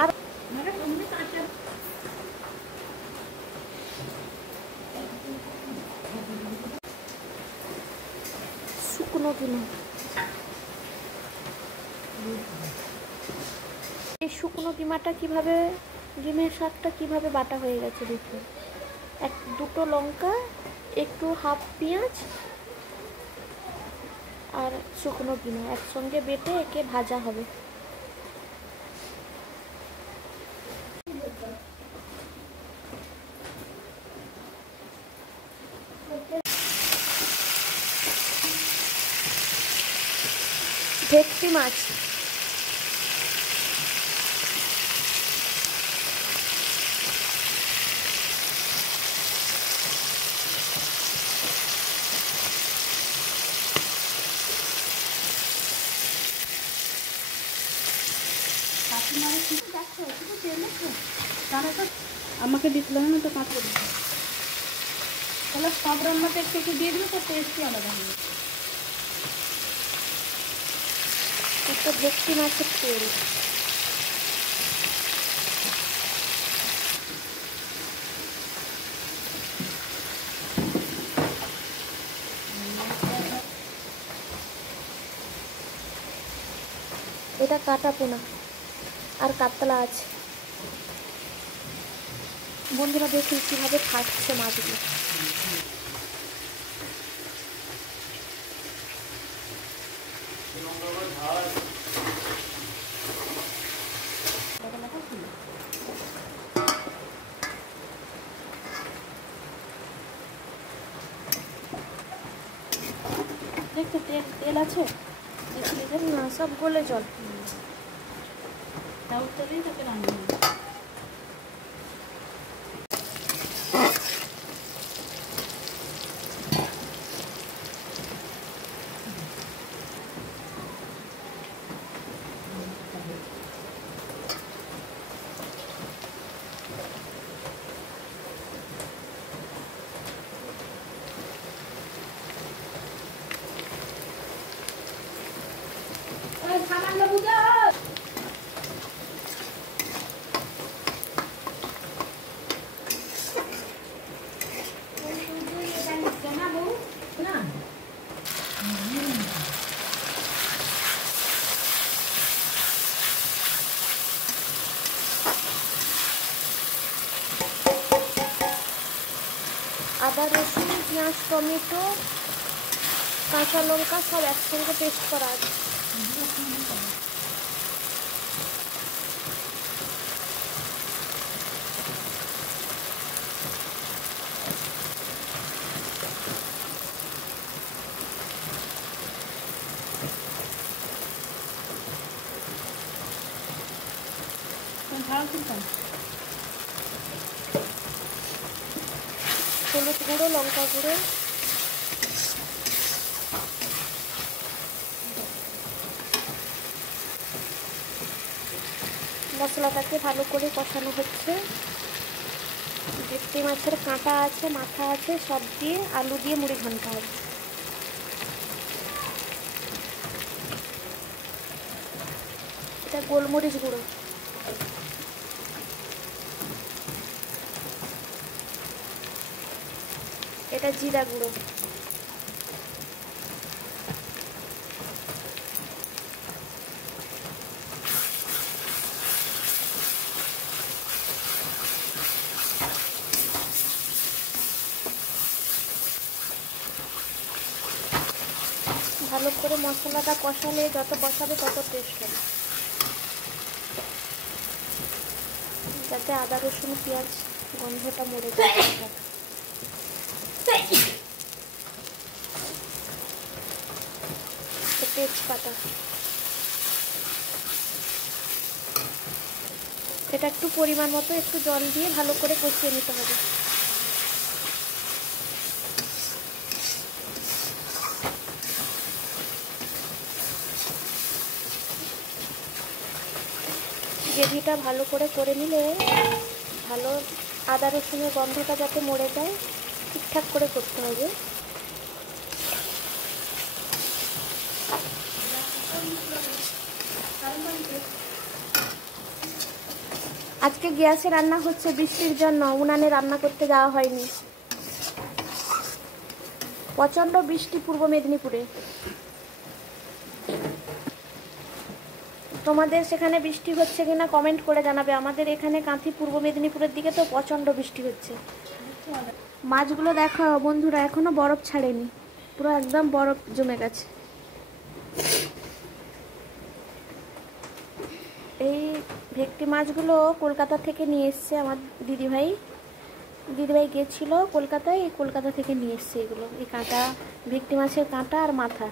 আর শুকনো কিমা, এই শুকনো কিমাটা কিভাবে, ডিমের শাকটা কিভাবে বাটা হয়ে গেছে দেখুন। দুটো লঙ্কা, একটু হাফ পেঁয়াজ আর শুকনো কিমা একসঙ্গে বেটে একে ভাজা হবে। ভেটকি মাছ, আমাকে দিতে হবে না তো কাঁচা দিতে, তাহলে সব রান্নাতে একটু একটু দিয়ে দিলে তো টেস্টই আলাদা হবে। একটা ভেটকি মাছের তেল, এটা কাটা পোনা আর কাতলা আছে। বন্ধুরা দেখি কীভাবে ফাটছে মাছগুলো। দেখতে তেল আছে না, সব গলে জল। তাও তেলেই তাকে রান্না হবে। আদা, রসুন, পেঁয়াজ, টমেটো, কাঁচা লঙ্কা সব একসঙ্গে পেস্ট করা আছে। হলুদ গুঁড়ো, লঙ্কা গুঁড়ো, মশলাটাকে ভালো করে কষানো হচ্ছে। ভেটকি মাছের কাঁটা আছে, মাথা আছে, সব দিয়ে আলু দিয়ে মুড়ি ঘন্টা হবে। এটা গোলমরিচ গুঁড়ো, এটা জিরা গুঁড়ো, ভালো করে মশলাটা কষালে যত কষাবে তত টেস্ট হবে। যাতে আদা, রসুন, পেঁয়াজ গন্ধটা মরে যায়। তেজপাতা, এটা একটু পরিমাণ মতো একটু জল দিয়ে ভালো করে কষিয়ে নিতে হবে। গ্রেভিটা ভালো করে নিলে ভালো আদা রসুনের গন্ধটা যাতে মরে যায় ঠিকঠাক করে করতে হবে। আজকে গ্যাসে রান্না হচ্ছে, বৃষ্টির জন্য উনানে রান্না করতে যাওয়া হয়নি। প্রচণ্ড বৃষ্টি পূর্ব মেদিনীপুরে। তোমাদের সেখানে বৃষ্টি হচ্ছে কিনা কমেন্ট করে জানাবে। আমাদের এখানে কাঁথি পূর্ব মেদিনীপুরের দিকে তো প্রচণ্ড বৃষ্টি হচ্ছে। মাছগুলো দেখো বন্ধুরা, এখনো বরফ ছাড়েনি, পুরো একদম বরফ জমে গেছে। এই ভেটকি মাছগুলো কলকাতা থেকে নিয়ে এসছে আমার দিদিভাই গিয়েছিল কলকাতায়, এই কলকাতা থেকে নিয়ে এসছে এগুলো। এই কাঁটা, ভেটকি মাছের কাঁটা আর মাথা।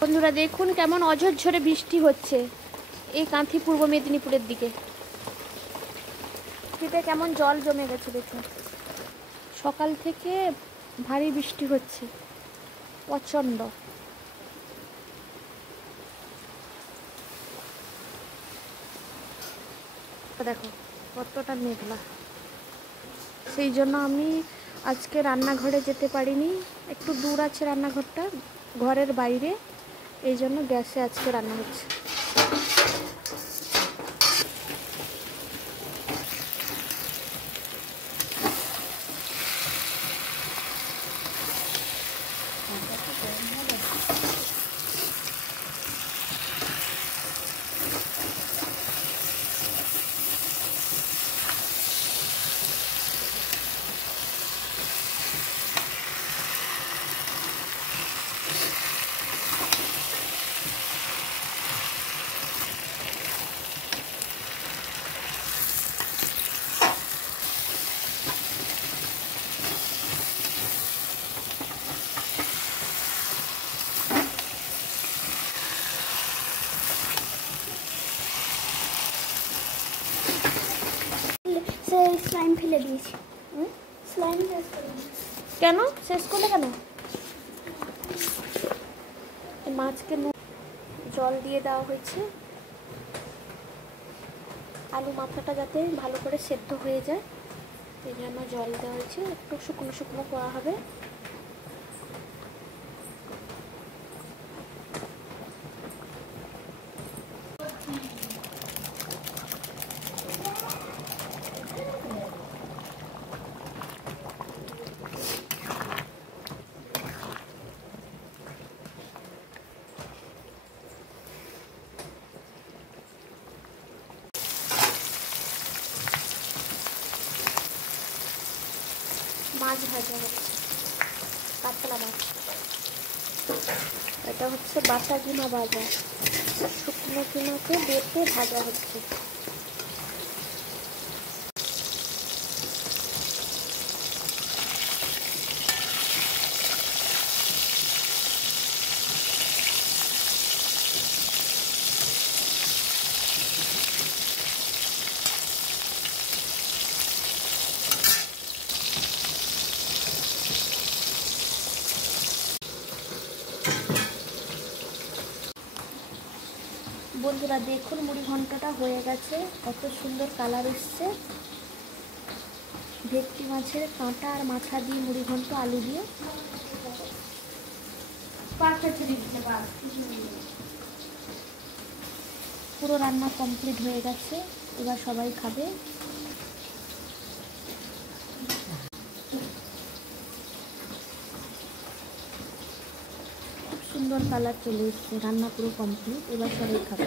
বন্ধুরা দেখুন কেমন অঝরঝরে বৃষ্টি হচ্ছে এই কাঁথি পূর্ব মেদিনীপুরের দিকে। শীতে কেমন জল জমে গেছে দেখুন। সকাল থেকে ভারী বৃষ্টি হচ্ছে, প্রচণ্ড। দেখো কতটা মেঘলা। সেই জন্য আমি আজকে রান্নাঘরে যেতে পারিনি, একটু দূর আছে রান্নাঘরটা, ঘরের বাইরে। এই জন্য গ্যাসে আজকে রান্না হচ্ছে। স্লাইম ফেলে দিয়েছি। স্লাইম শেষ করে কেন শেষ করলে কেন? মাছকে জল দিয়ে দেওয়া হয়েছে, আলু মাথাটা যাতে ভালো করে সেদ্ধ হয়ে যায় এই জন্য জল দেওয়া হয়েছে। একটু শুকনো শুকনো করা হবে। মাছ ভাজা হচ্ছে, কাতলা মাছ। এটা হচ্ছে বাটা কিমা ভাজা, শুকনো কিমাকে বেটে ভাজা হচ্ছে। বন্ধুরা দেখুন মুড়ি ঘন্টটা হয়ে গেছে, কত সুন্দর কালার এসছে। ভেটকি মাছের কাঁটা আর মাথা দিয়ে মুড়ি ঘন্ট, আলু দিয়ে। পুরো রান্না কমপ্লিট হয়ে গেছে, এবার সবাই খাবে। খুব সুন্দর কালার চলে এসছে, রান্না পুরো কমপ্লিট, এবার সবাই খাবে।